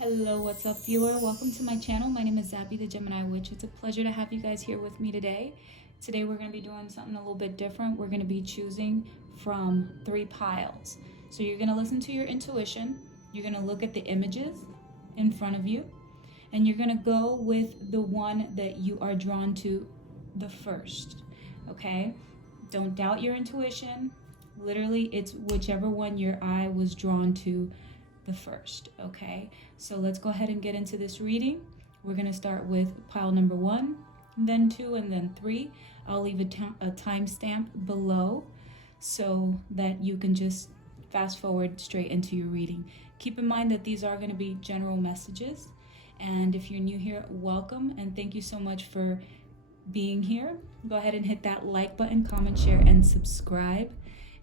Hello, what's up, viewer? Welcome to my channel. My name is Xabe the Gemini Witch. It's a pleasure to have you guys here with me today. Today we're going to be doing something a little bit different. We're going to be choosing from 3 piles. So you're going to listen to your intuition. You're going to look at the images in front of you. And you're going to go with the one that you are drawn to the first. Okay? Don't doubt your intuition. Literally, it's whichever one your eye was drawn to the first. Okay, so let's go ahead and get into this reading. We're going to start with pile number 1, then 2, and then 3. I'll leave a timestamp below so that you can just fast forward straight into your reading. Keep in mind that these are going to be general messages, and if you're new here, welcome and thank you so much for being here. Go ahead and hit that like button, comment, share, and subscribe,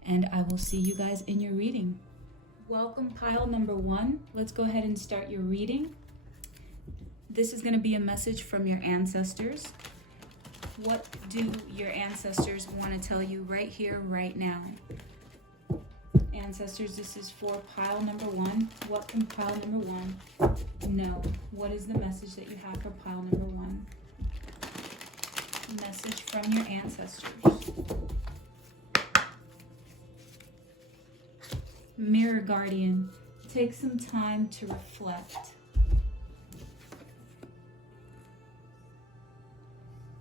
and I will see you guys in your reading. Welcome, pile number 1. Let's go ahead and start your reading. This is going to be a message from your ancestors. What do your ancestors want to tell you right here, right now? Ancestors, this is for pile number 1. What can pile number 1 know? What is the message that you have for pile number 1? Message from your ancestors. Mirror Guardian, take some time to reflect.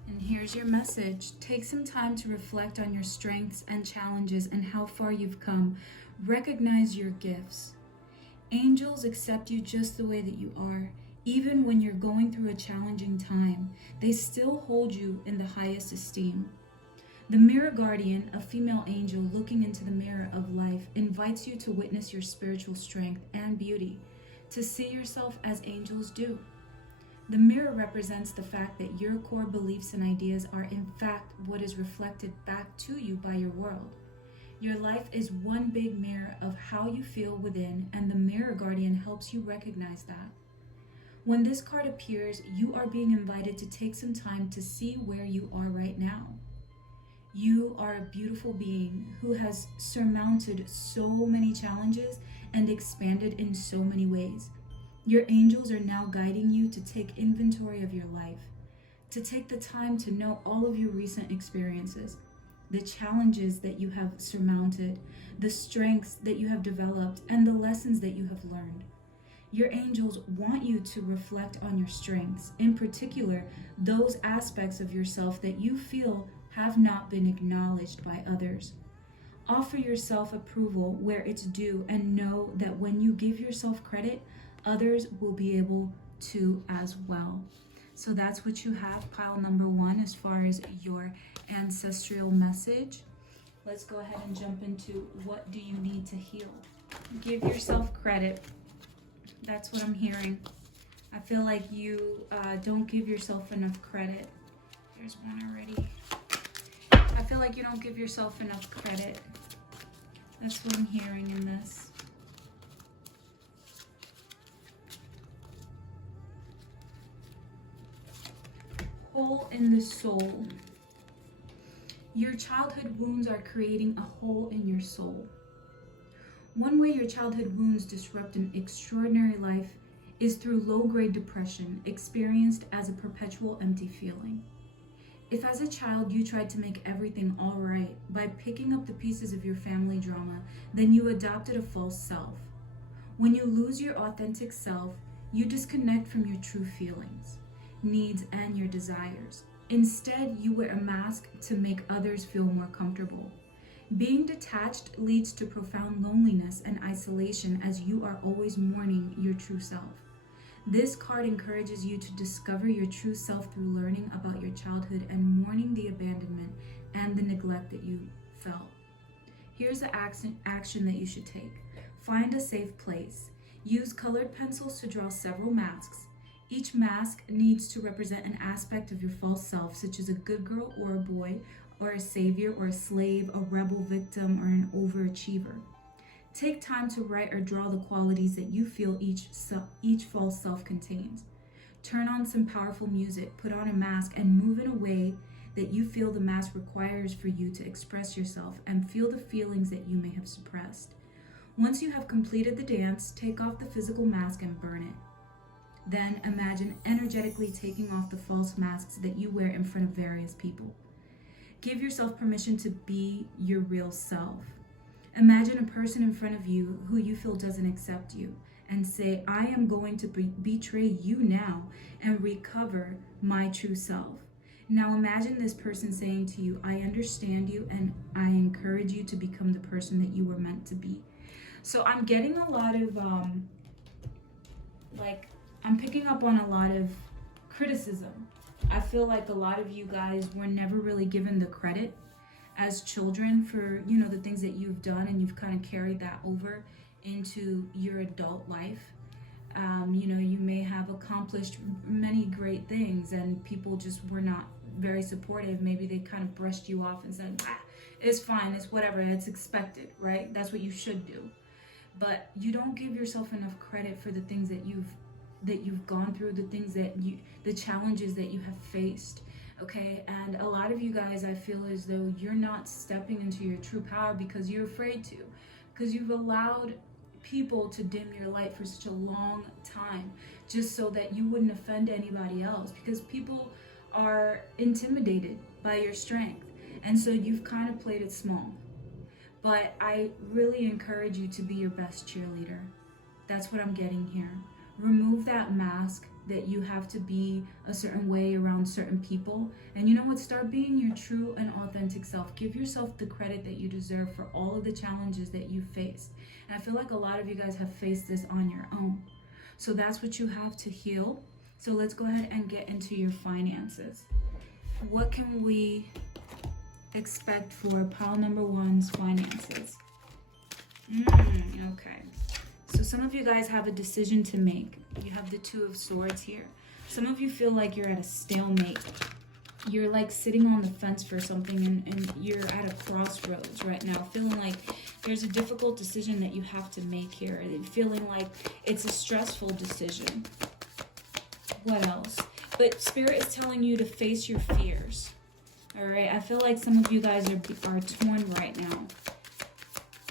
And here's your message. Take some time to reflect on your strengths and challenges and how far you've come. Recognize your gifts. Angels accept you just the way that you are. Even when you're going through a challenging time, they still hold you in the highest esteem. The Mirror Guardian, a female angel looking into the mirror of life, invites you to witness your spiritual strength and beauty, to see yourself as angels do. The mirror represents the fact that your core beliefs and ideas are in fact what is reflected back to you by your world. Your life is one big mirror of how you feel within, and the Mirror Guardian helps you recognize that. When this card appears, you are being invited to take some time to see where you are right now. You are a beautiful being who has surmounted so many challenges and expanded in so many ways. Your angels are now guiding you to take inventory of your life, to take the time to know all of your recent experiences, the challenges that you have surmounted, the strengths that you have developed, and the lessons that you have learned. Your angels want you to reflect on your strengths, in particular, those aspects of yourself that you feel have not been acknowledged by others. Offer yourself approval where it's due and know that when you give yourself credit, others will be able to as well. So that's what you have, pile number 1, as far as your ancestral message. Let's go ahead and jump into what do you need to heal. Give yourself credit. That's what I'm hearing. I feel like you don't give yourself enough credit. There's one already. I feel like you don't give yourself enough credit. That's what I'm hearing in this. Hole in the soul. Your childhood wounds are creating a hole in your soul. One way your childhood wounds disrupt an extraordinary life is through low-grade depression experienced as a perpetual empty feeling. If as a child you tried to make everything all right by picking up the pieces of your family drama, then you adopted a false self. When you lose your authentic self, you disconnect from your true feelings, needs, and your desires. Instead, you wear a mask to make others feel more comfortable. Being detached leads to profound loneliness and isolation as you are always mourning your true self. This card encourages you to discover your true self through learning about your childhood and mourning the abandonment and the neglect that you felt. Here's the action that you should take. Find a safe place. Use colored pencils to draw several masks. Each mask needs to represent an aspect of your false self, such as a good girl or a boy, or a savior or a slave, a rebel victim, or an overachiever. Take time to write or draw the qualities that you feel each false self contains. Turn on some powerful music, put on a mask, and move in a way that you feel the mask requires for you to express yourself and feel the feelings that you may have suppressed. Once you have completed the dance, take off the physical mask and burn it. Then imagine energetically taking off the false masks that you wear in front of various people. Give yourself permission to be your real self. Imagine a person in front of you who you feel doesn't accept you, and say, I am going to betray you now and recover my true self. Now imagine this person saying to you, I understand you and I encourage you to become the person that you were meant to be. So I'm getting a lot of, I'm picking up on a lot of criticism. I feel like a lot of you guys were never really given the credit as children for, you know, the things that you've done, and you've kind of carried that over into your adult life. You know, you may have accomplished many great things and people just were not very supportive. Maybe they kind of brushed you off and said, it's fine, it's whatever, it's expected, right? That's what you should do. But you don't give yourself enough credit for the things that you've gone through, the challenges that you have faced. Okay, and a lot of you guys, I feel as though you're not stepping into your true power because you're afraid to, because you've allowed people to dim your light for such a long time just so that you wouldn't offend anybody else, because people are intimidated by your strength, and so you've kind of played it small. But I really encourage you to be your best cheerleader. That's what I'm getting here. Remove that mask that you have to be a certain way around certain people. And you know what? Start being your true and authentic self. Give yourself the credit that you deserve for all of the challenges that you've faced. And I feel like a lot of you guys have faced this on your own. So that's what you have to heal. So let's go ahead and get into your finances. What can we expect for pile number one's finances? Okay. So some of you guys have a decision to make. You have the Two of Swords here. Some of you feel like you're at a stalemate. You're like sitting on the fence for something, and you're at a crossroads right now, feeling like there's a difficult decision that you have to make here, and feeling like it's a stressful decision. What else? But Spirit is telling you to face your fears. All right, I feel like some of you guys are torn right now.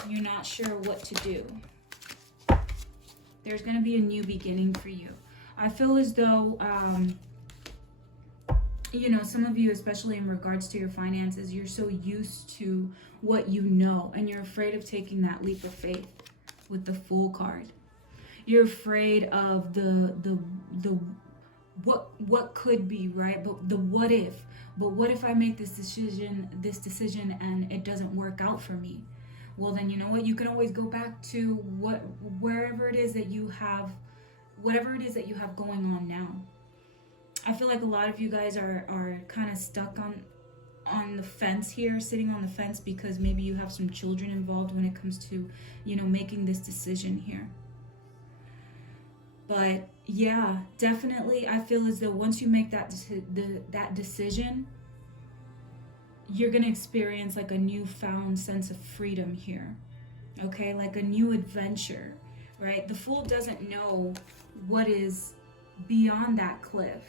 You're not sure what to do. There's going to be a new beginning for you. I feel as though, you know, some of you, especially in regards to your finances, you're so used to what you know, and you're afraid of taking that leap of faith with the Fool card. You're afraid of the what could be, right? But the what if. But what if I make this decision and it doesn't work out for me? Well, then you know what? You can always go back to wherever it is that you have, whatever it is that you have going on now. I feel like a lot of you guys are kind of stuck on the fence here, sitting on the fence, because maybe you have some children involved when it comes to, you know, making this decision here. But yeah, definitely, I feel as though once you make that decision, you're going to experience like a newfound sense of freedom here. Okay, like a new adventure, right? The Fool doesn't know what is beyond that cliff,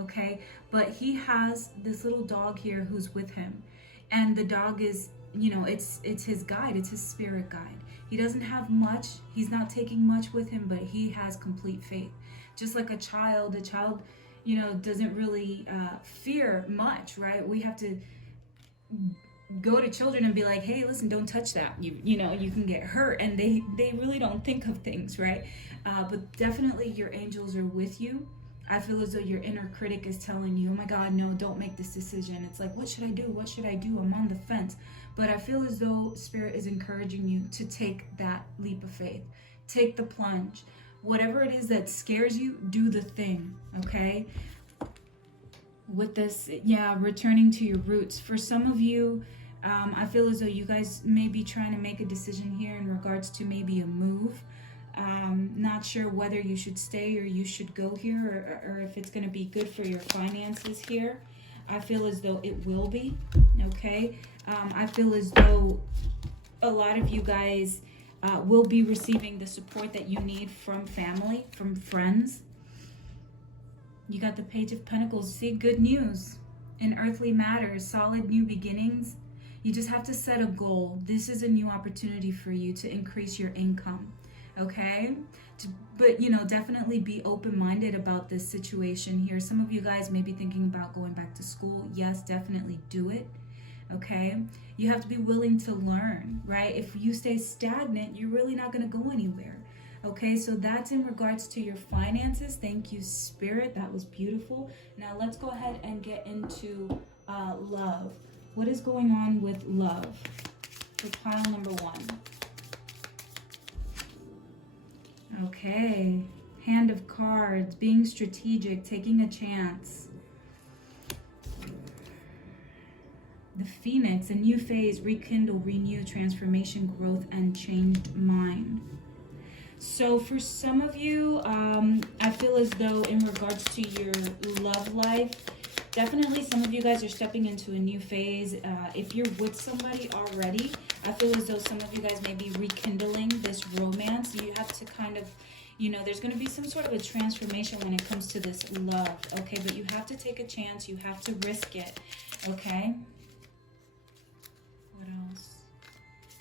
okay? But he has this little dog here who's with him. And the dog is, you know, it's his guide, it's his spirit guide. He doesn't have much, he's not taking much with him, but he has complete faith. Just like a child, you know, doesn't really fear much, right? We have to go to children and be like, hey, listen, don't touch that, you know, you can get hurt, and they really don't think of things, right? But definitely your angels are with you. I feel as though your inner critic is telling you, oh my God, no, don't make this decision. It's like, what should I do? What should I do? I'm on the fence. But I feel as though Spirit is encouraging you to take that leap of faith. Take the plunge. Whatever it is that scares you, do the thing, okay? With this, yeah, returning to your roots. For some of you, I feel as though you guys may be trying to make a decision here in regards to maybe a move. Not sure whether you should stay or you should go here, or if it's going to be good for your finances here. I feel as though it will be, okay? I feel as though a lot of you guys will be receiving the support that you need from family, from friends. You got the Page of Pentacles. See, good news in earthly matters, solid new beginnings. You just have to set a goal. This is a new opportunity for you to increase your income, okay? But, you know, definitely be open-minded about this situation here. Some of you guys may be thinking about going back to school. Yes, definitely do it. Okay? You have to be willing to learn, right? If you stay stagnant, you're really not going to go anywhere. Okay, so that's in regards to your finances. Thank you, Spirit. That was beautiful. Now let's go ahead and get into love. What is going on with love for pile number 1? Okay, Hand of Cards, being strategic, taking a chance. The Phoenix, a new phase, rekindle, renew, transformation, growth, and changed mind. So for some of you, I feel as though in regards to your love life, definitely some of you guys are stepping into a new phase. If you're with somebody already, I feel as though some of you guys may be rekindling this romance. You have to kind of, you know, there's going to be some sort of a transformation when it comes to this love, okay? But you have to take a chance. You have to risk it, okay? What else?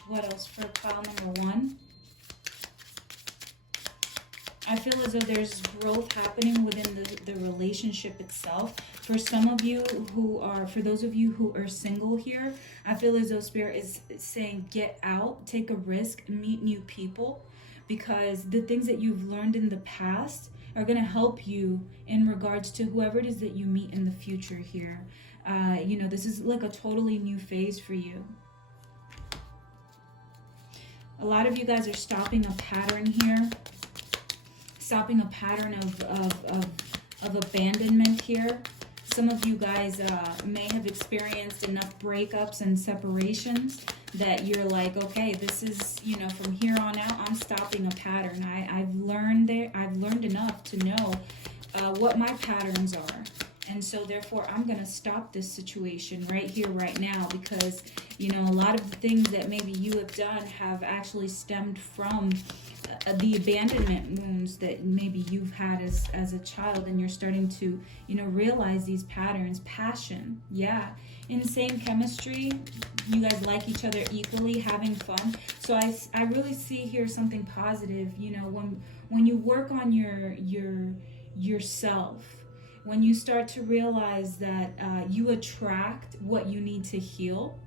What else for pile number 1? I feel as though there's growth happening within the relationship itself. For some of you who are, for those of you who are single here, I feel as though Spirit is saying get out, take a risk, meet new people, because the things that you've learned in the past are going to help you in regards to whoever it is that you meet in the future here. You know, this is like a totally new phase for you. A lot of you guys are stopping a pattern here. Stopping a pattern of abandonment here. Some of you guys may have experienced enough breakups and separations that you're like, okay, this is, you know, from here on out, I'm stopping a pattern. I've learned enough to know what my patterns are. And so therefore, I'm going to stop this situation right here, right now, because, you know, a lot of the things that maybe you have done have actually stemmed from the abandonment wounds that maybe you've had as a child, and you're starting to, you know, realize these patterns. Passion, yeah, insane chemistry. You guys like each other equally, having fun. So I really see here something positive. You know, when you work on yourself, when you start to realize that you attract what you need to heal,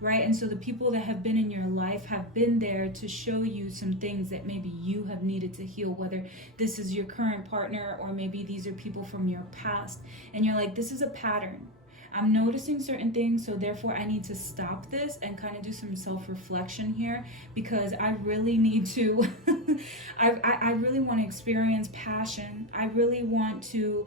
right? And so the people that have been in your life have been there to show you some things that maybe you have needed to heal, whether this is your current partner or maybe these are people from your past. And you're like, this is a pattern. I'm noticing certain things, so therefore I need to stop this and kind of do some self-reflection here, because I really need to, I really want to experience passion. I really want to,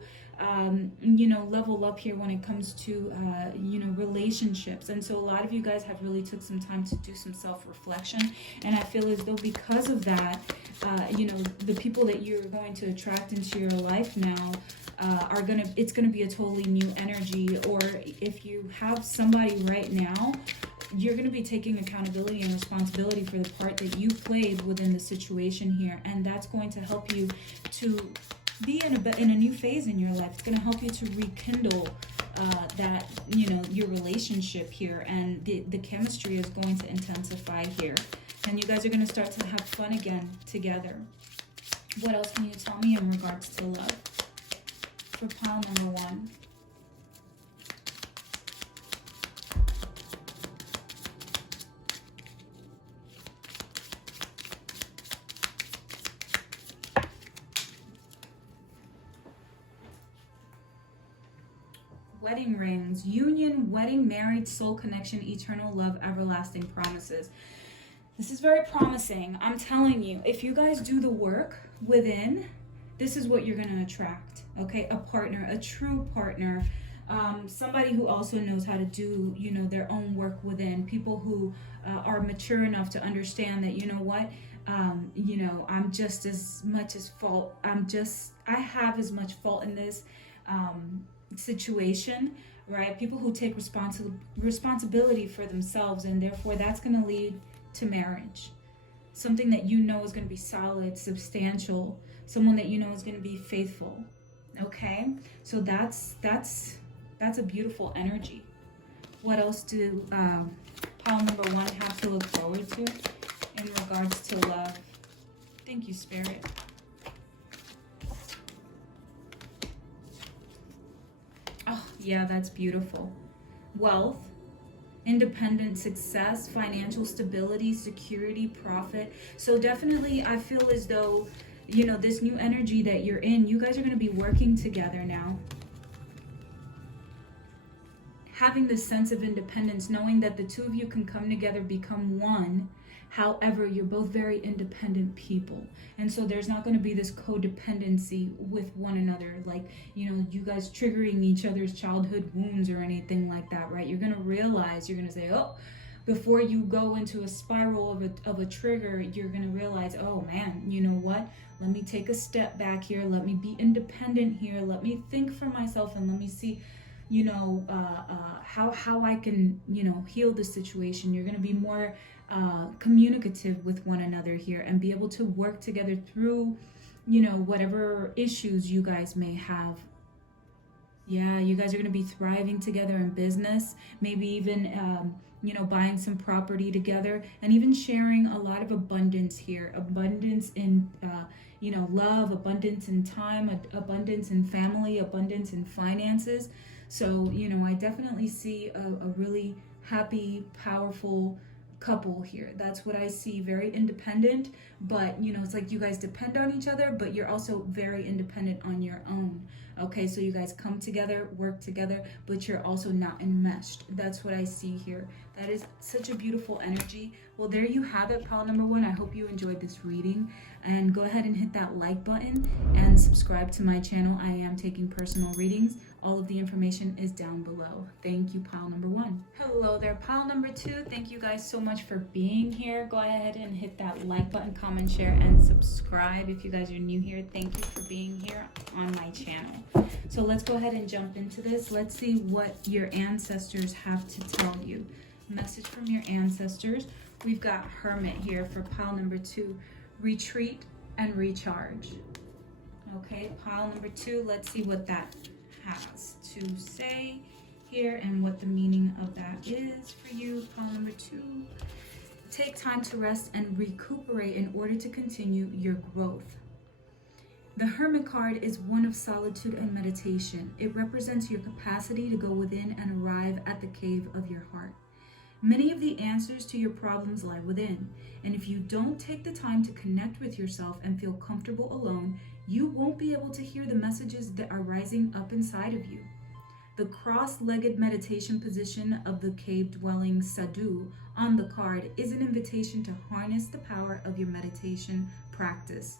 you know, level up here when it comes to, you know, relationships. And so a lot of you guys have really took some time to do some self-reflection. And I feel as though because of that, you know, the people that you're going to attract into your life now, it's gonna be a totally new energy. Or if you have somebody right now, you're going to be taking accountability and responsibility for the part that you played within the situation here, and that's going to help you to be in a new phase in your life. It's going to help you to rekindle that, you know, your relationship here, and the chemistry is going to intensify here, and you guys are going to start to have fun again together. What else can you tell me in regards to love for pile number 1? Wedding rings, union, wedding, married, soul connection, eternal love, everlasting promises. This is very promising. I'm telling you, if you guys do the work within, this is what you're going to attract, okay? A partner, a true partner, somebody who also knows how to do, you know, their own work within, people who are mature enough to understand that, you know what, you know, I'm just as much as fault. I have as much fault in this situation, right? People who take responsibility for themselves, and therefore that's going to lead to marriage. Something that you know is going to be solid, substantial, someone that you know is going to be faithful. Okay? So that's a beautiful energy. What else do pile number 1 have to look forward to in regards to love? Thank you, Spirit. Yeah, that's beautiful. Wealth, independent success, financial stability, security, profit. So definitely I feel as though, you know, this new energy that you're in, you guys are going to be working together now. Having this sense of independence, knowing that the two of you can come together, become one. However, you're both very independent people. And so there's not going to be this codependency with one another. Like, you know, you guys triggering each other's childhood wounds or anything like that, right? You're going to realize, you're going to say, oh, before you go into a spiral of a trigger, you're going to realize, oh man, you know what? Let me take a step back here. Let me be independent here. Let me think for myself and let me see, you know, how I can, you know, heal the situation. You're going to be more communicative with one another here and be able to work together through, you know, whatever issues you guys may have. Yeah, you guys are going to be thriving together in business, maybe even, you know, buying some property together, and even sharing a lot of abundance here. Abundance in, you know, love, abundance in time, abundance in family, abundance in finances. So, you know, I definitely see a really happy, powerful couple here. That's what I see. Very independent, but you know, it's like you guys depend on each other, but you're also very independent on your own. Okay, so you guys come together, work together, but you're also not enmeshed. That's what I see here. That is such a beautiful energy. Well, there you have it, pile number one. I hope you enjoyed this reading, and go ahead and hit that like button and subscribe to my channel. I am taking personal readings. All of the information is down below. Thank you, pile number one. Hello there, pile number two. Thank you guys so much for being here. Go ahead and hit that like button, comment, share, and subscribe. If you guys are new here, thank you for being here on my channel. So let's go ahead and jump into this. Let's see what your ancestors have to tell you. Message from your ancestors. We've got Hermit here for pile number two. Retreat and recharge. Okay, pile number two. Let's see what that has to say here and what the meaning of that is for you. Pile number two. Take time to rest and recuperate in order to continue your growth. The Hermit card is one of solitude and meditation. It represents your capacity to go within and arrive at the cave of your heart. Many of the answers to your problems lie within, and if you don't take the time to connect with yourself and feel comfortable alone, you won't be able to hear the messages that are rising up inside of you. The cross-legged meditation position of the cave-dwelling sadhu on the card is an invitation to harness the power of your meditation practice.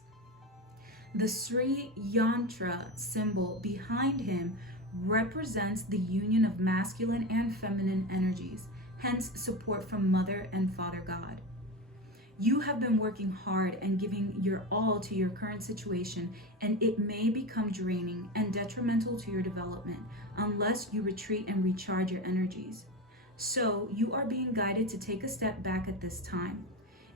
The Sri Yantra symbol behind him represents the union of masculine and feminine energies, hence support from Mother and Father God. You have been working hard and giving your all to your current situation, and it may become draining and detrimental to your development unless you retreat and recharge your energies. So you are being guided to take a step back at this time.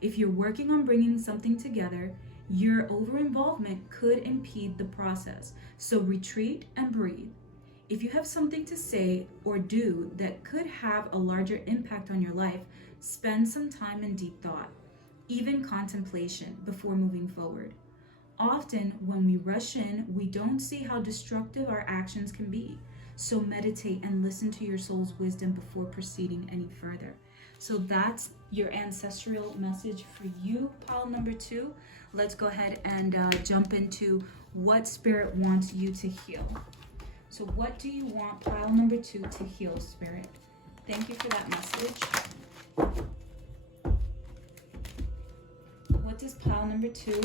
If you're working on bringing something together, your over-involvement could impede the process, so retreat and breathe. If you have something to say or do that could have a larger impact on your life, spend some time in deep thought, even contemplation, before moving forward. Often, when we rush in, we don't see how destructive our actions can be. So meditate and listen to your soul's wisdom before proceeding any further. So that's your ancestral message for you, pile number two. Let's go ahead and jump into what Spirit wants you to heal. So what do you want pile number two to heal, Spirit? Thank you for that message. What does pile number two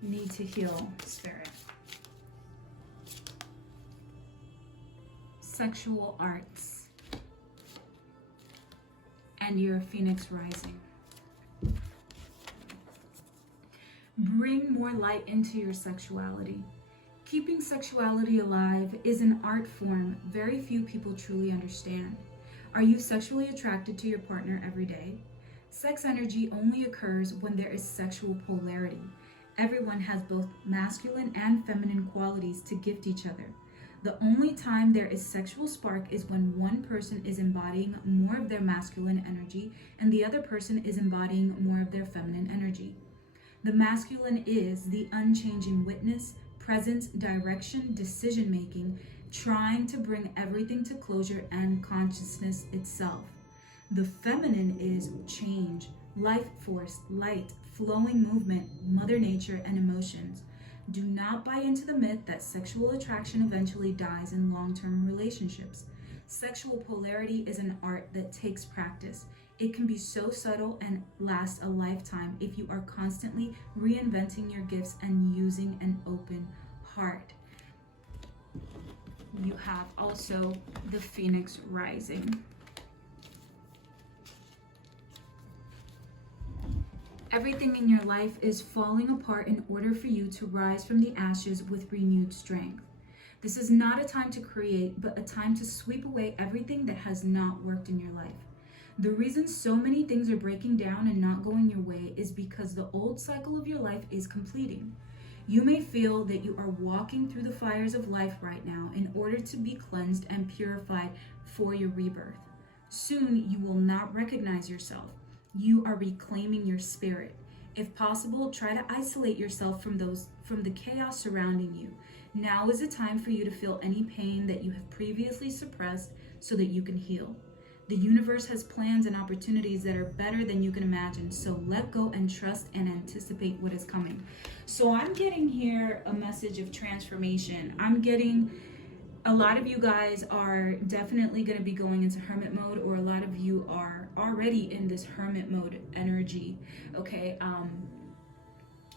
need to heal, Spirit? Sexual arts. And your Phoenix rising. Bring more light into your sexuality. Keeping sexuality alive is an art form very few people truly understand. Are you sexually attracted to your partner every day? Sex energy only occurs when there is sexual polarity. Everyone has both masculine and feminine qualities to gift each other. The only time there is sexual spark is when one person is embodying more of their masculine energy and the other person is embodying more of their feminine energy. The masculine is the unchanging witness, presence, direction, decision making, trying to bring everything to closure and consciousness itself. The feminine is change, life force, light, flowing movement, Mother Nature, and emotions. Do not buy into the myth that sexual attraction eventually dies in long-term relationships. Sexual polarity is an art that takes practice. It can be so subtle and last a lifetime if you are constantly reinventing your gifts and using an open heart. You have also the Phoenix rising. Everything in your life is falling apart in order for you to rise from the ashes with renewed strength. This is not a time to create, but a time to sweep away everything that has not worked in your life. The reason so many things are breaking down and not going your way is because the old cycle of your life is completing. You may feel that you are walking through the fires of life right now in order to be cleansed and purified for your rebirth. Soon you will not recognize yourself. You are reclaiming your spirit. If possible, try to isolate yourself from the chaos surrounding you. Now is the time for you to feel any pain that you have previously suppressed so that you can heal. The universe has plans and opportunities that are better than you can imagine, so let go and trust and anticipate what is coming. So I'm getting here a message of transformation. I'm getting a lot of you guys are definitely going to be going into hermit mode, or a lot of you are already in this hermit mode energy. Okay,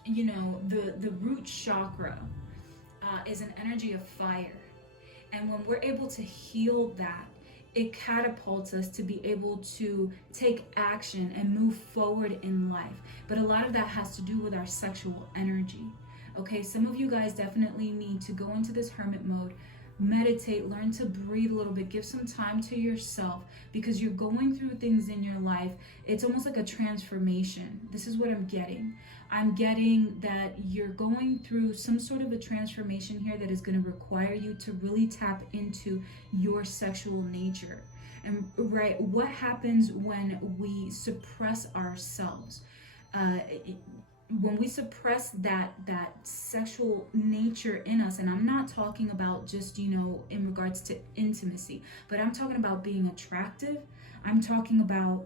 you know, the root chakra is an energy of fire, and when we're able to heal that, it catapults us to be able to take action and move forward in life. But a lot of that has to do with our sexual energy. Okay, some of you guys definitely need to go into this hermit mode, meditate, learn to breathe a little bit, give some time to yourself, because you're going through things in your life. It's almost like a transformation. This is what I'm getting. I'm getting that you're going through some sort of a transformation here that is going to require you to really tap into your sexual nature. And right, what happens when we suppress ourselves? When we suppress that sexual nature in us, and I'm not talking about just, you know, in regards to intimacy, but I'm talking about being attractive. I'm talking about,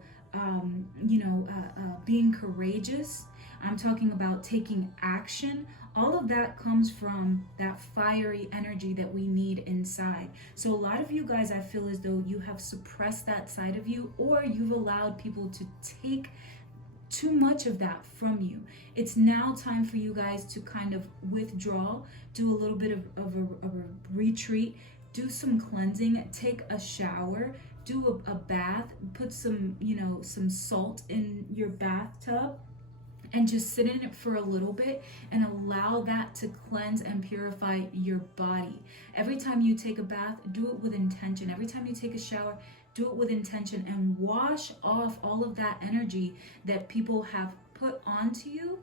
being courageous. I'm talking about taking action. All of that comes from that fiery energy that we need inside. So a lot of you guys, I feel as though you have suppressed that side of you, or you've allowed people to take too much of that from you. It's now time for you guys to kind of withdraw, do a little bit of a retreat, do some cleansing, take a shower, do a bath, put some salt in your bathtub, and just sit in it for a little bit and allow that to cleanse and purify your body. Every time you take a bath, do it with intention. Every time you take a shower, do it with intention, and wash off all of that energy that people have put onto you,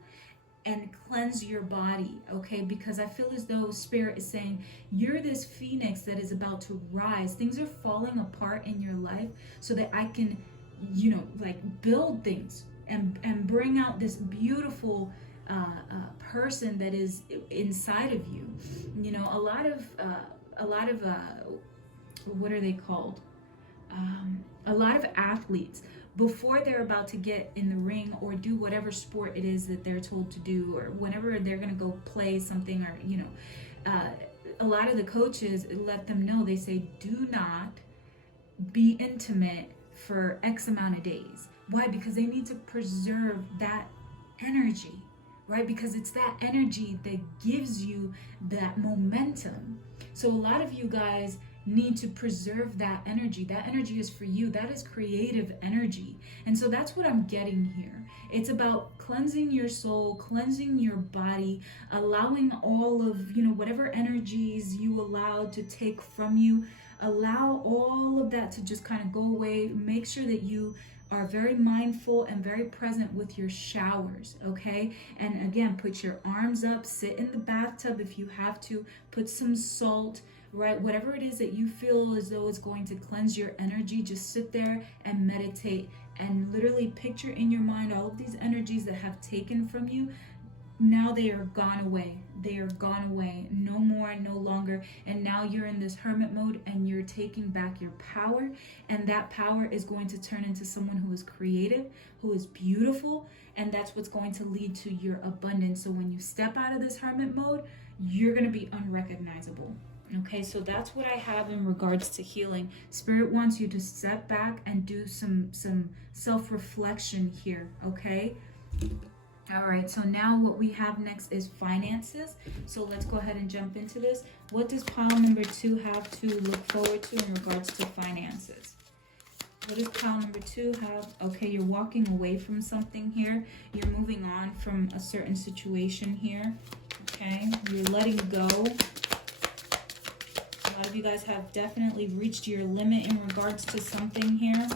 and cleanse your body, okay? Because I feel as though Spirit is saying, you're this phoenix that is about to rise. Things are falling apart in your life so that I can, build things and bring out this beautiful person that is inside of you. You know, a lot of what are they called? A lot of athletes, before they're about to get in the ring or do whatever sport it is that they're told to do, or whenever they're going to go play something, or a lot of the coaches let them know, they say, do not be intimate for X amount of days. Why? Because they need to preserve that energy, right? Because it's that energy that gives you that momentum. So a lot of you guys need to preserve that energy. That energy is for you. That is creative energy. And so that's what I'm getting here. It's about cleansing your soul, cleansing your body, allowing all of, whatever energies you allowed to take from you, allow all of that to just kind of go away. Make sure that you are very mindful and very present with your showers, okay? And again, put your arms up, sit in the bathtub if you have to, put some salt, right? Whatever it is that you feel as though it's going to cleanse your energy, just sit there and meditate and literally picture in your mind all of these energies that have taken from you. now they are gone away. They are gone away. No more, no longer. And now you're in this hermit mode and you're taking back your power. And that power is going to turn into someone who is creative, who is beautiful. And that's what's going to lead to your abundance. So when you step out of this hermit mode, you're going to be unrecognizable. Okay, so that's what I have in regards to healing. Spirit wants you to step back and do some self-reflection here, okay? All right, so now what we have next is finances. So let's go ahead and jump into this. What does pile number 2 have to look forward to in regards to finances? What does pile number 2 have? Okay, you're walking away from something here. You're moving on from a certain situation here. Okay, you're letting go. A lot of you guys have definitely reached your limit in regards to something here.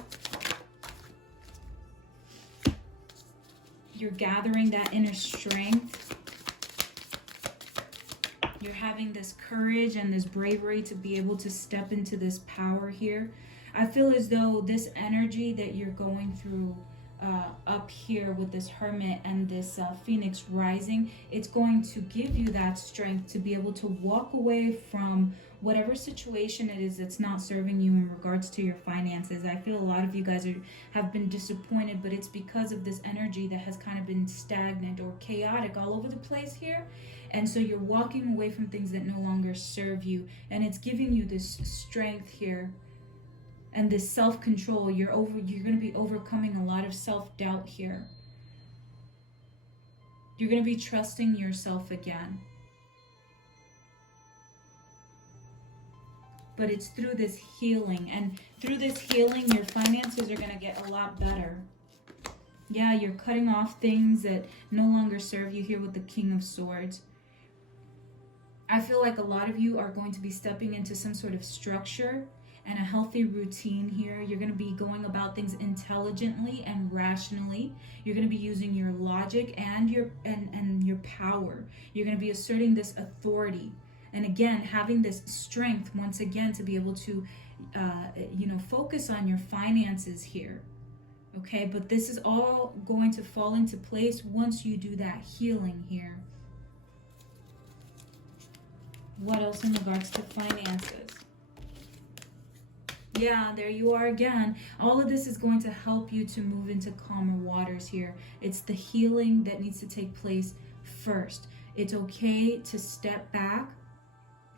You're gathering that inner strength. You're having this courage and this bravery to be able to step into this power here. I feel as though this energy that you're going through up here with this hermit and this phoenix rising, it's going to give you that strength to be able to walk away from whatever situation it is that's not serving you in regards to your finances. I feel a lot of you guys have been disappointed, but it's because of this energy that has kind of been stagnant or chaotic all over the place here. And so you're walking away from things that no longer serve you, and it's giving you this strength here and this self-control. You're going to be overcoming a lot of self-doubt here. You're going to be trusting yourself again. But it's through this healing. And through this healing, your finances are going to get a lot better. Yeah, you're cutting off things that no longer serve you here with the King of Swords. I feel like a lot of you are going to be stepping into some sort of structure and a healthy routine here. You're going to be going about things intelligently and rationally. You're going to be using your logic and your power. You're going to be asserting this authority. And again, having this strength once again to be able to, focus on your finances here. Okay, but this is all going to fall into place once you do that healing here. What else in regards to finances? Yeah, there you are again. All of this is going to help you to move into calmer waters here. It's the healing that needs to take place first. It's okay to step back,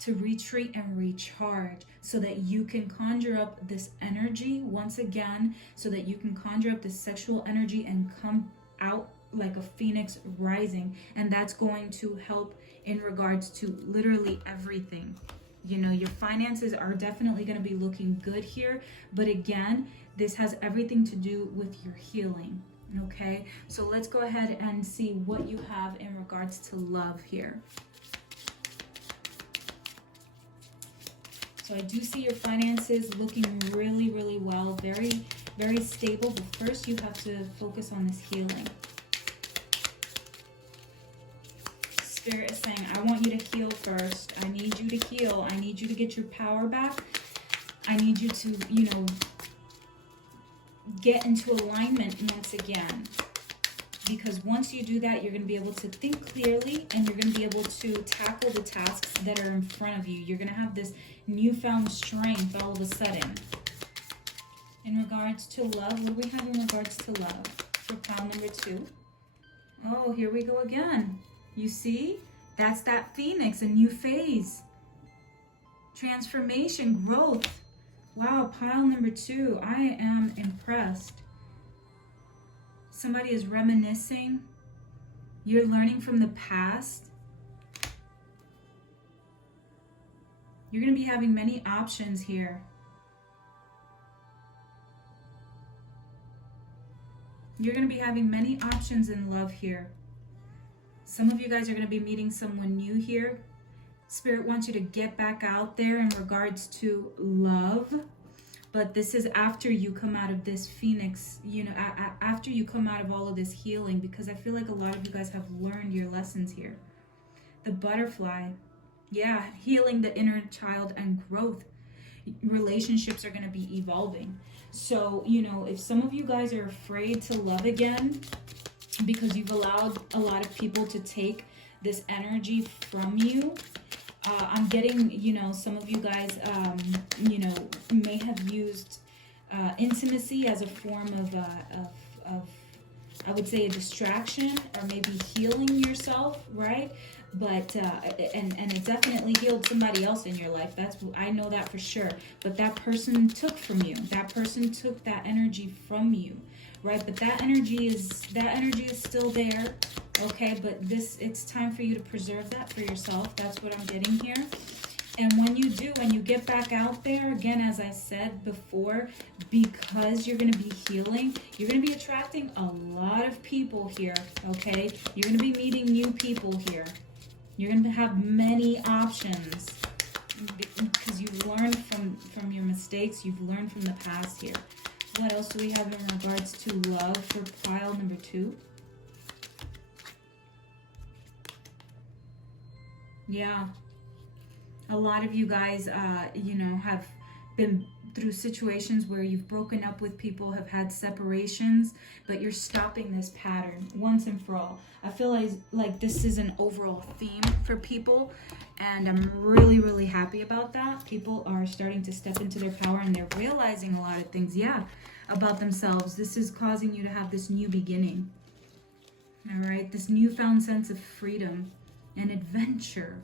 to retreat and recharge so that you can conjure up this energy once again, so that you can conjure up this sexual energy and come out like a phoenix rising. And that's going to help in regards to literally everything. You know, your finances are definitely going to be looking good here. But again, this has everything to do with your healing. Okay, so let's go ahead and see what you have in regards to love here. So I do see your finances looking really, really well, very, very stable. But first you have to focus on this healing. Spirit is saying, I want you to heal first. I need you to heal. I need you to get your power back. I need you to, get into alignment once again. Because once you do that, you're going to be able to think clearly and you're going to be able to tackle the tasks that are in front of you. You're going to have this newfound strength all of a sudden. In regards to love, what do we have in regards to love for pile number 2? Oh, here we go again. You see? That's that phoenix, a new phase. Transformation, growth. Wow, pile number 2. I am impressed. Somebody is reminiscing. You're learning from the past. You're going to be having many options here. You're going to be having many options in love here. Some of you guys are going to be meeting someone new here. Spirit wants you to get back out there in regards to love. But this is after you come out of this phoenix, after you come out of all of this healing, because I feel like a lot of you guys have learned your lessons here. The butterfly, yeah, healing the inner child and growth. Relationships are going to be evolving. So, if some of you guys are afraid to love again, because you've allowed a lot of people to take this energy from you. I'm getting, you know, some of you guys, you know, may have used intimacy as a form of, I would say, a distraction, or maybe healing yourself, right? But and it definitely healed somebody else in your life. I know that for sure. But that person took from you. That person took that energy from you, right? But that energy is still there, okay? But it's time for you to preserve that for yourself. That's what I'm getting here. And when you do, when you get back out there, again, as I said before, because you're going to be healing, you're going to be attracting a lot of people here, okay? You're going to be meeting new people here. You're going to have many options because you've learned from your mistakes. You've learned from the past here. What else do we have in regards to love for pile number 2? Yeah. A lot of you guys, you know, have been through situations where you've broken up with people, have had separations, but you're stopping this pattern once and for all. I feel like this is an overall theme for people, and I'm really, really happy about that. People are starting to step into their power, and they're realizing a lot of things, yeah, about themselves. This is causing you to have this new beginning, all right? This newfound sense of freedom and adventure.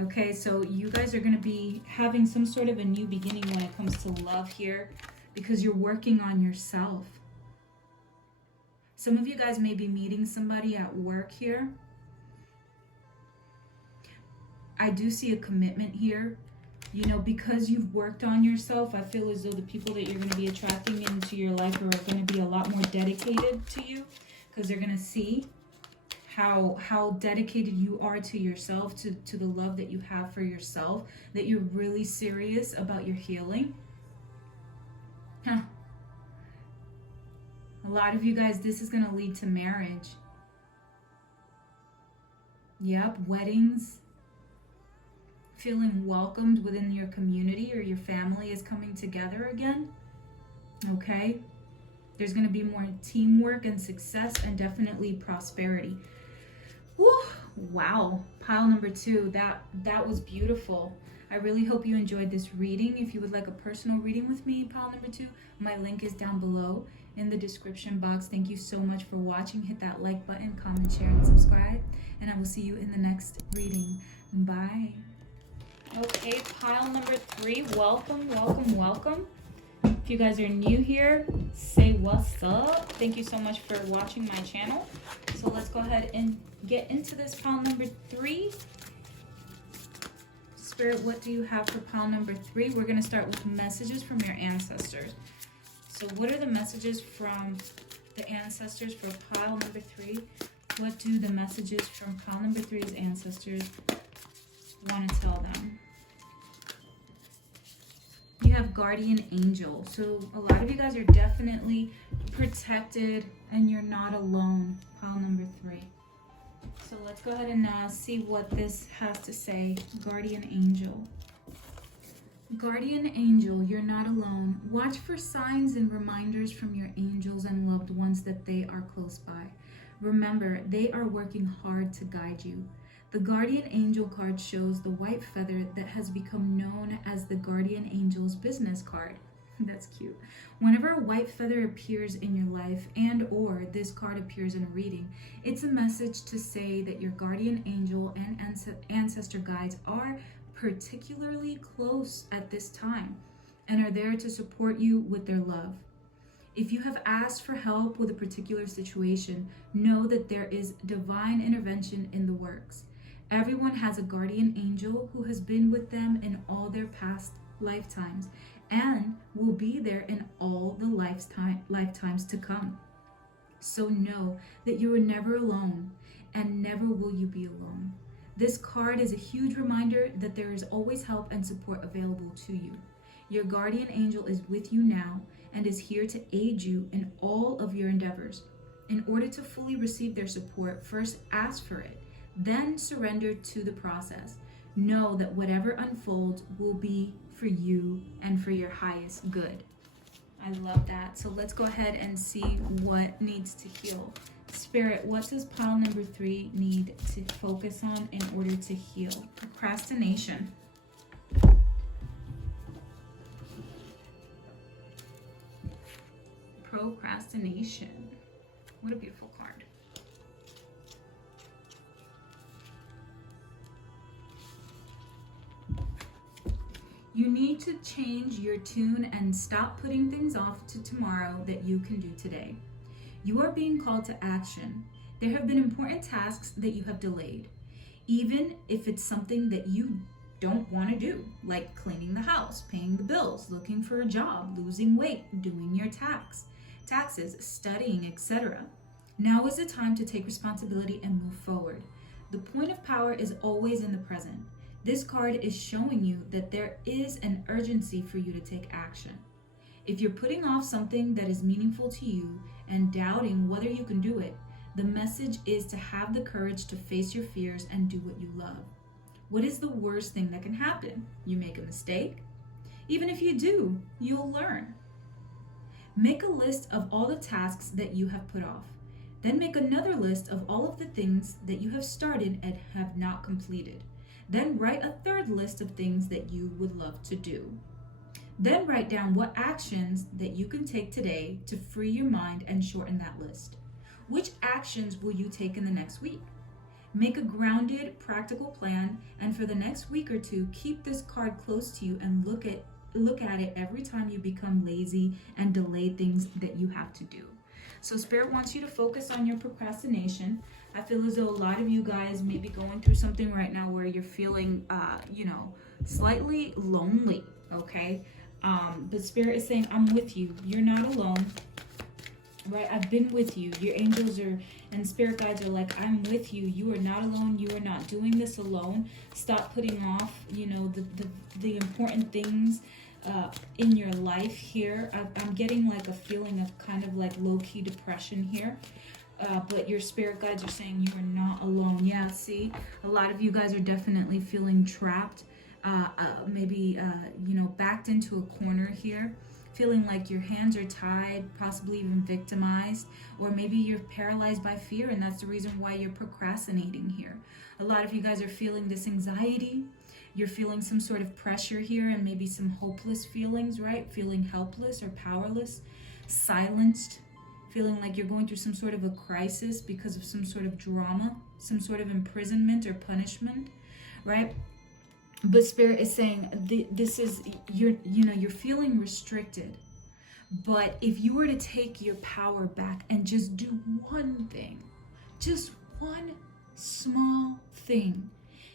Okay, so you guys are going to be having some sort of a new beginning when it comes to love here, because you're working on yourself. Some of you guys may be meeting somebody at work here. I do see a commitment here. You know, because you've worked on yourself, I feel as though the people that you're going to be attracting into your life are going to be a lot more dedicated to you, because they're going to see how dedicated you are to yourself, to the love that you have for yourself, that you're really serious about your healing. A lot of you guys, this is going to lead to marriage. Yep, weddings. Feeling welcomed within your community, or your family is coming together again. Okay? There's going to be more teamwork and success, and definitely prosperity. Woo, wow, pile number 2, that was beautiful. I really hope you enjoyed this reading. If you would like a personal reading with me, pile number 2, my link is down below in the description box. Thank you so much for watching. Hit that like button, comment, share, and subscribe, and I will see you in the next reading. Bye. Okay, pile number 3, welcome, welcome, welcome. If you guys are new here, say what's up. Thank you so much for watching my channel. So let's go ahead and get into this pile number 3. Spirit, what do you have for pile number 3? We're going to start with messages from your ancestors. So what are the messages from the ancestors for pile number 3? What do the messages from pile number 3's ancestors want to tell them? You have guardian angel. So a lot of you guys are definitely protected and you're not alone. Pile number 3. So let's go ahead and see what this has to say. Guardian angel. Guardian angel, you're not alone. Watch for signs and reminders from your angels and loved ones that they are close by. Remember, they are working hard to guide you. The guardian angel card shows the white feather that has become known as the guardian angel's business card. That's cute. Whenever a white feather appears in your life, and or this card appears in a reading, it's a message to say that your guardian angel and ancestor guides are particularly close at this time and are there to support you with their love. If you have asked for help with a particular situation, know that there is divine intervention in the works. Everyone has a guardian angel who has been with them in all their past lifetimes and will be there in all the lifetimes to come. So know that you are never alone, and never will you be alone. This card is a huge reminder that there is always help and support available to you. Your guardian angel is with you now and is here to aid you in all of your endeavors. In order to fully receive their support, first ask for it, then surrender to the process. Know that whatever unfolds will be for you and for your highest good. I love that. So let's go ahead and see what needs to heal Spirit, what does pile number 3 need to focus on in order to heal? Procrastination. Procrastination. What a beautiful card. You need to change your tune and stop putting things off to tomorrow that you can do today. You are being called to action. There have been important tasks that you have delayed, even if it's something that you don't want to do, like cleaning the house, paying the bills, looking for a job, losing weight, doing your taxes, studying, etc. Now is the time to take responsibility and move forward. The point of power is always in the present. This card is showing you that there is an urgency for you to take action. If you're putting off something that is meaningful to you and doubting whether you can do it, the message is to have the courage to face your fears and do what you love. What is the worst thing that can happen? You make a mistake? Even if you do, you'll learn. Make a list of all the tasks that you have put off. Then make another list of all of the things that you have started and have not completed. Then write a third list of things that you would love to do. Then write down what actions that you can take today to free your mind and shorten that list. Which actions will you take in the next week? Make a grounded, practical plan, and for the next week or two, keep this card close to you and look at it every time you become lazy and delay things that you have to do. So Spirit wants you to focus on your procrastination. I feel as though a lot of you guys may be going through something right now where you're feeling, slightly lonely, okay? But Spirit is saying, I'm with you. You're not alone, right? I've been with you. Your angels and spirit guides are like, I'm with you. You are not alone. You are not doing this alone. Stop putting off, the important things in your life here. I'm getting like a feeling of kind of like low-key depression here. But your spirit guides are saying you are not alone. Yeah, see, a lot of you guys are definitely feeling trapped, backed into a corner here, feeling like your hands are tied, possibly even victimized, or maybe you're paralyzed by fear, and that's the reason why you're procrastinating here. A lot of you guys are feeling this anxiety. You're feeling some sort of pressure here and maybe some hopeless feelings, right? Feeling helpless or powerless, silenced, feeling like you're going through some sort of a crisis because of some sort of drama, some sort of imprisonment or punishment, right? But Spirit is saying you're feeling restricted. But if you were to take your power back and just do one thing, just one small thing,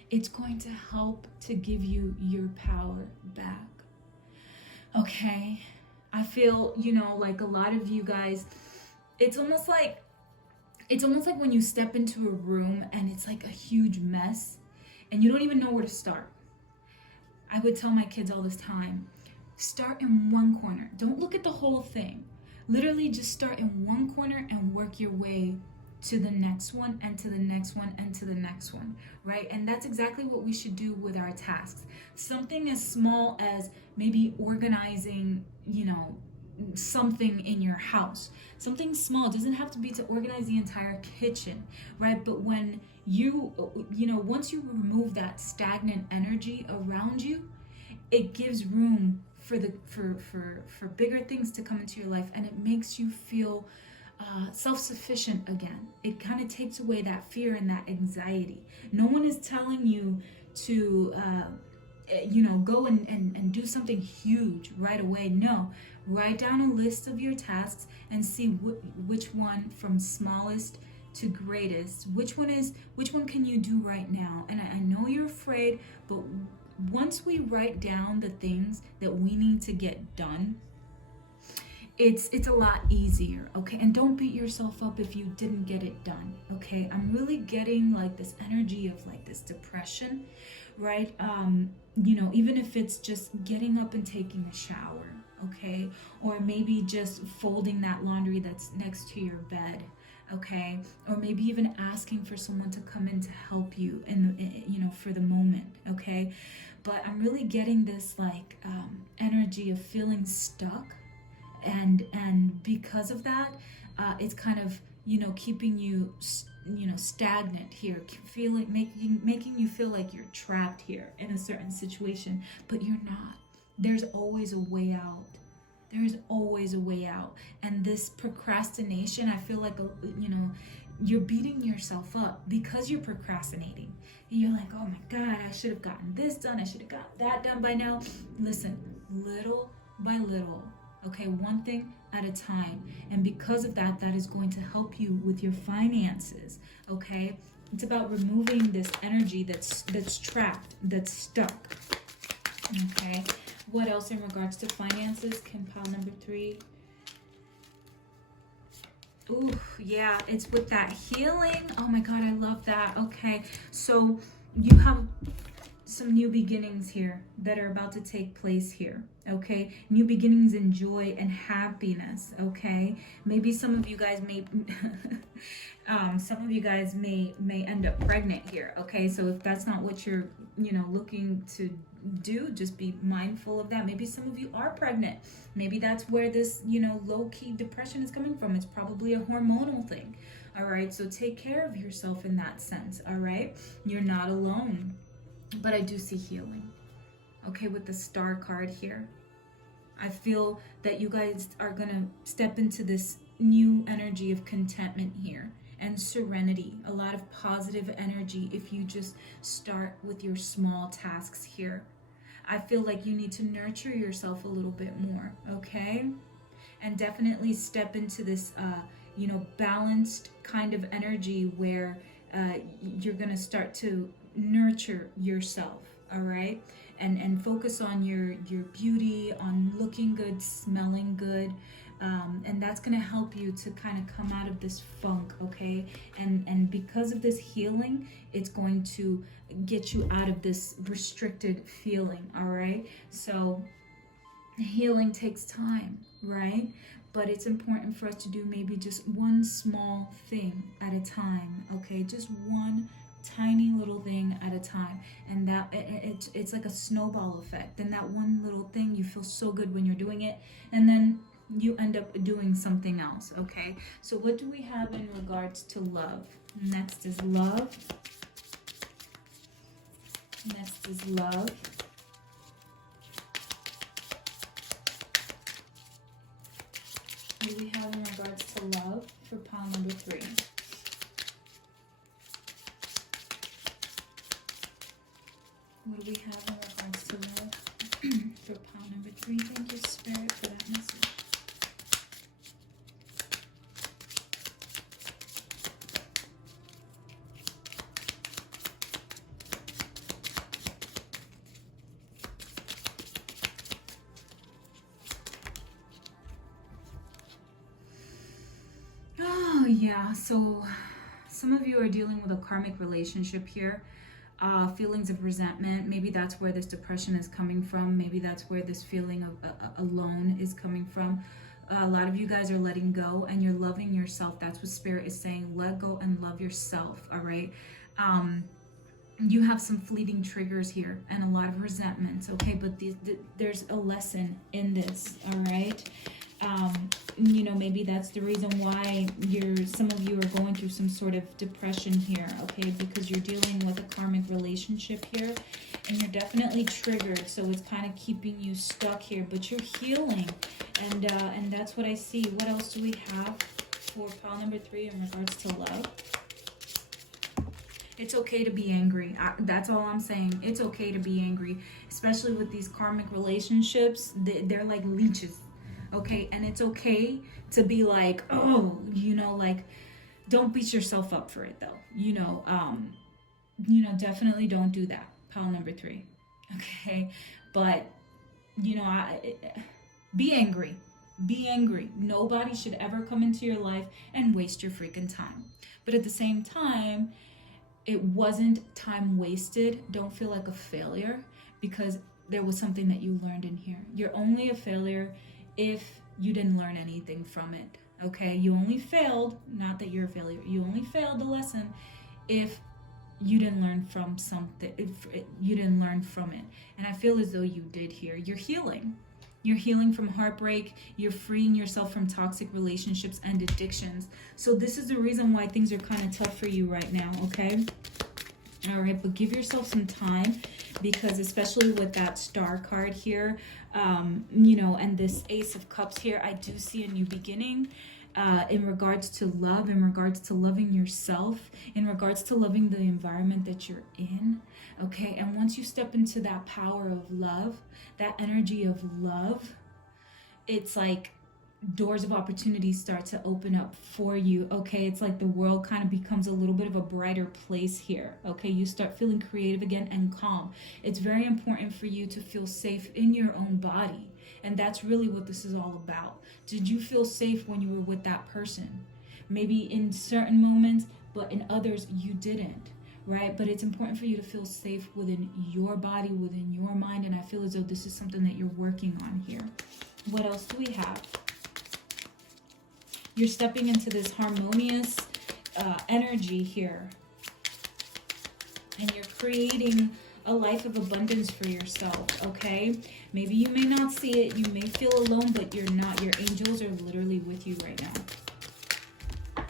it's going to help to give you your power back. Okay? I feel, like a lot of you guys, it's almost like when you step into a room and it's like a huge mess and you don't even know where to start. I would tell my kids all this time, start in one corner. Don't look at the whole thing. Literally just start in one corner and work your way to the next one and to the next one and to the next one, right? And that's exactly what we should do with our tasks. Something as small as maybe organizing, something in your house. Something small. It doesn't have to be to organize the entire kitchen, right? But when once you remove that stagnant energy around you, it gives room for bigger things to come into your life, and it makes you feel self-sufficient again. It kind of takes away that fear and that anxiety. No one is telling you to go and do something huge right away. No, write down a list of your tasks and see which one from smallest to greatest, which one can you do right now. And I know you're afraid, but once we write down the things that we need to get done, it's a lot easier, okay? And don't beat yourself up if you didn't get it done, okay? I'm really getting like this energy of like this depression, right? Even if it's just getting up and taking a shower, okay? Or maybe just folding that laundry that's next to your bed, okay? Or maybe even asking for someone to come in to help you for the moment, okay? But I'm really getting this like energy of feeling stuck. And because of that, it's kind of keeping you, stagnant here, making you feel like you're trapped here in a certain situation, but you're not. There's always a way out. There's always a way out. And this procrastination, I feel like, you're beating yourself up because you're procrastinating. And you're like, oh my God, I should have gotten this done. I should have got that done by now. Listen, little by little, okay, one thing at a time. And because of that, that is going to help you with your finances, okay? It's about removing this energy that's trapped, that's stuck, okay? What else in regards to finances can pile number 3? Ooh, yeah, it's with that healing. Oh my God, I love that. Okay, so you have some new beginnings here that are about to take place here, okay? New beginnings in joy and happiness, okay? Maybe some of you guys may may end up pregnant here, okay? So if that's not what you're looking to do, just be mindful of that. Maybe some of you are pregnant. Maybe that's where this low-key depression is coming from. It's probably a hormonal thing. All right, so take care of yourself in that sense. All right, you're not alone. But I do see healing, okay, with the Star card here. I feel that you guys are gonna step into this new energy of contentment here and serenity, a lot of positive energy if you just start with your small tasks here. I feel like you need to nurture yourself a little bit more, okay? And definitely step into this, balanced kind of energy where you're gonna start to nurture yourself, all right? And focus on your beauty, on looking good, smelling good, and that's going to help you to kind of come out of this funk, okay? And because of this healing, it's going to get you out of this restricted feeling, all right? So healing takes time, right? But it's important for us to do maybe just one small thing at a time, okay? Just one tiny little thing at a time, and that it's like a snowball effect. And that one little thing, you feel so good when you're doing it, and then you end up doing something else, okay? So what do we have in regards to love? Next is love. Next is love. What do we have in regards to love for pile number 3? What do we have in regards to love for pile number 3? Thank you, Spirit, for that message. Oh, yeah. So some of you are dealing with a karmic relationship here. Feelings of resentment. Maybe that's where this depression is coming from. Maybe that's where this feeling of alone is coming from. A lot of you guys are letting go and you're loving yourself. That's what Spirit is saying. Let go and love yourself, all right? You have some fleeting triggers here and a lot of resentments, okay? But there's a lesson in this, all right? Maybe that's the reason why some of you are going through some sort of depression here, okay? Because you're dealing with a karmic relationship here, and you're definitely triggered, so it's kind of keeping you stuck here. But you're healing, and that's what I see. What else do we have for pile number 3 in regards to love? It's okay to be angry. That's all I'm saying. It's okay to be angry, especially with these karmic relationships. They're like leeches. Okay, and it's okay to be like, oh, don't beat yourself up for it though. Definitely don't do that. Pile number 3. Okay, but be angry. Be angry. Nobody should ever come into your life and waste your freaking time. But at the same time, it wasn't time wasted. Don't feel like a failure because there was something that you learned in here. You're only a failure if you didn't learn anything from it, okay? You only failed, not that you're a failure, you only failed the lesson if you didn't learn from something, if you didn't learn from it. And I feel as though you did here. You're healing. You're healing from heartbreak. You're freeing yourself from toxic relationships and addictions. So this is the reason why things are kind of tough for you right now, okay? All right, but give yourself some time, because especially with that Star card here, you know, and this Ace of Cups here, I do see a new beginning. In regards to love, in regards to loving yourself, in regards to loving the environment that you're in, okay? And once you step into that power of love, that energy of love, it's like doors of opportunity start to open up for you, okay? It's like the world kind of becomes a little bit of a brighter place here, okay? You start feeling creative again and calm. It's very important for you to feel safe in your own body, and that's really what this is all about. Did you feel safe when you were with that person? Maybe in certain moments, but in others you didn't, right? But it's important for you to feel safe within your body, within your mind, and I feel as though this is something that you're working on here. What else do we have? You're stepping into this harmonious energy here, and you're creating a life of abundance for yourself, okay? Maybe you may not see it, you may feel alone, but you're not. Your angels are literally with you right now.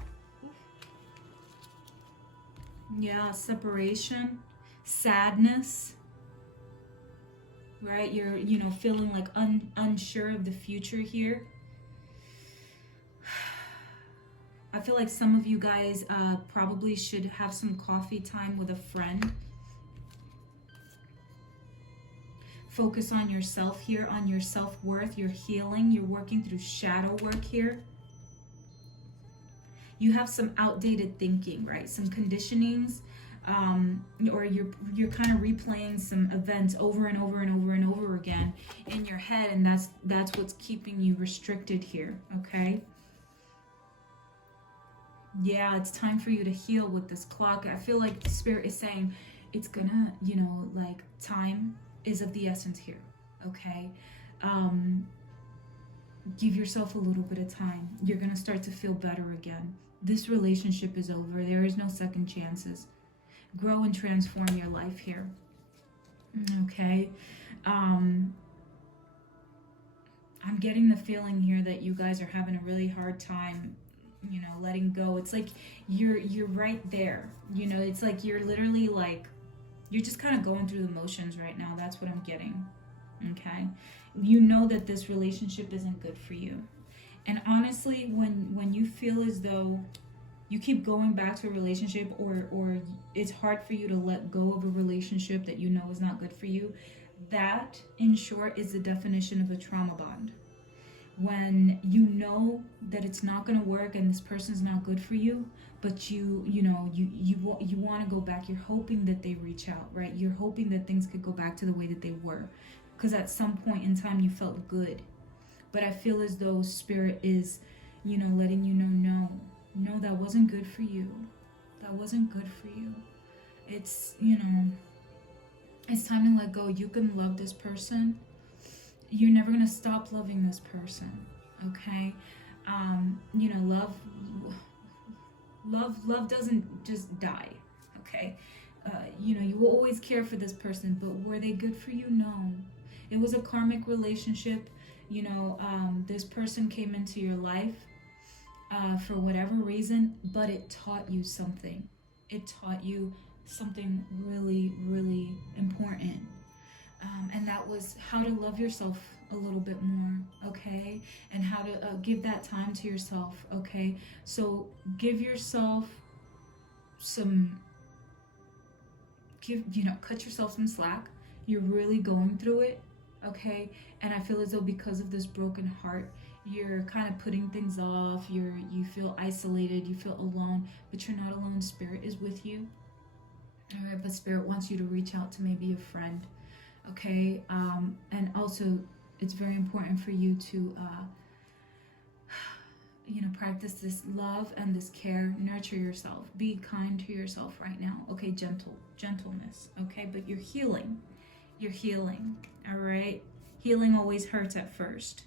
Yeah, separation, sadness, right? You're, you know, feeling like unsure of the future here. I feel like some of you guys probably should have some coffee time with a friend. Focus on yourself here, on your self-worth, your healing. You're working through shadow work here. You have some outdated thinking, right? Some conditionings, or you're kind of replaying some events over and over and over and over again in your head, and that's what's keeping you restricted here, okay? Yeah, it's time for you to heal with this clock. I feel like the Spirit is saying it's gonna, you know, like time is of the essence here, okay? Give yourself a little bit of time. You're gonna start to feel better again. This relationship is over. There is no second chances. Grow and transform your life here, okay? I'm getting the feeling here that you guys are having a really hard time, you know, letting go. It's like you're right there, you know. It's like you're literally like, you're just kind of going through the motions right now. That's what I'm getting, okay? You know that this relationship isn't good for you. And honestly, when you feel as though you keep going back to a relationship, or it's hard for you to let go of a relationship that you know is not good for you, that, in short, is the definition of a trauma bond. When you know that it's not going to work and this person's not good for you, but you want to go back. You're hoping that they reach out, right? You're hoping that things could go back to the way that they were, because at some point in time you felt good. But I feel as though Spirit is, you know, letting you know, no, that wasn't good for you. That wasn't good for you. It's, you know, it's time to let go. You can love this person. You're never going to stop loving this person, okay? You know, love doesn't just die, okay? You know, you will always care for this person, but were they good for you? No. It was a karmic relationship. You know, this person came into your life for whatever reason, but it taught you something. It taught you something really, really important. And that was how to love yourself a little bit more, okay? And how to give that time to yourself, okay? So give yourself cut yourself some slack. You're really going through it, okay? And I feel as though because of this broken heart, you're kind of putting things off. You feel isolated, you feel alone, but you're not alone. Spirit is with you, all right? But Spirit wants you to reach out to maybe a friend, okay? And also, it's very important for you to you know, practice this love and this care. Nurture yourself. Be kind to yourself right now, okay? Gentleness, okay? But you're healing, all right? Healing always hurts at first,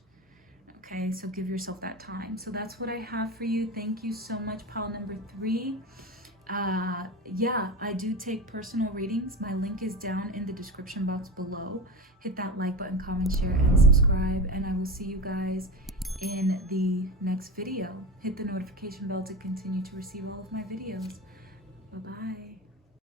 okay? So give yourself that time. So that's what I have for you. Thank you so much, pile number 3. Yeah, I do take personal readings. My link is down in the description box below. Hit that like button, comment, share, and subscribe, and I will see you guys in the next video. Hit the notification bell to continue to receive all of my videos. Bye-bye.